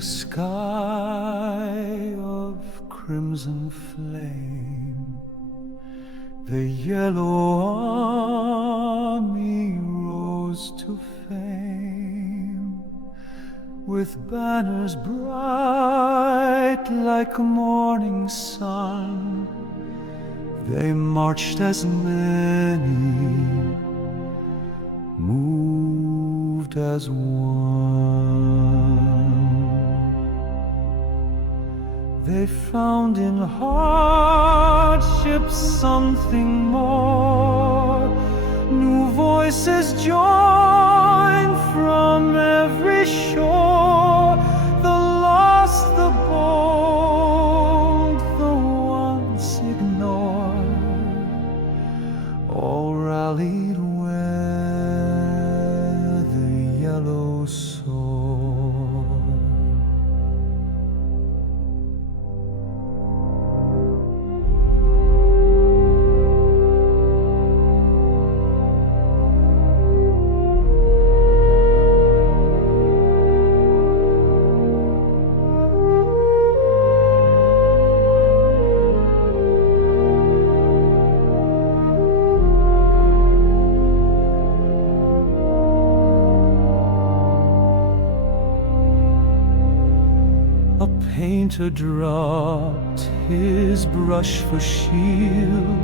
a sky of crimson flame, the yellow army rose to fame, with banners bright like a morning sun. They marched as many, moved as one. They found in hardship something more. New voices joined from every shore. The lost, the bold, the once ignored, all rallied where the yellow soared. A painter dropped his brush for shield.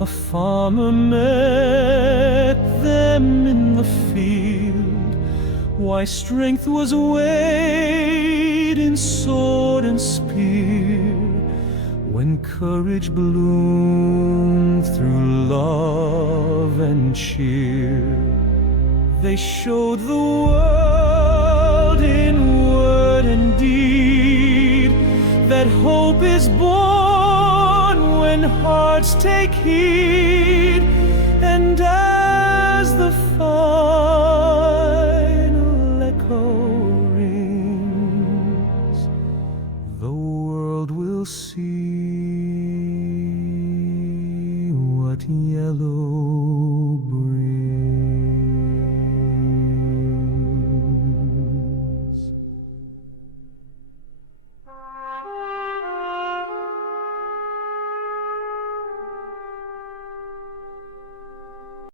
A farmer met them in the field. Why, strength was weighed in sword and spear, when courage bloomed through love and cheer. They showed the world in word and deed that hope is born when hearts take heed. And as the final echo rings, the world will see what yellow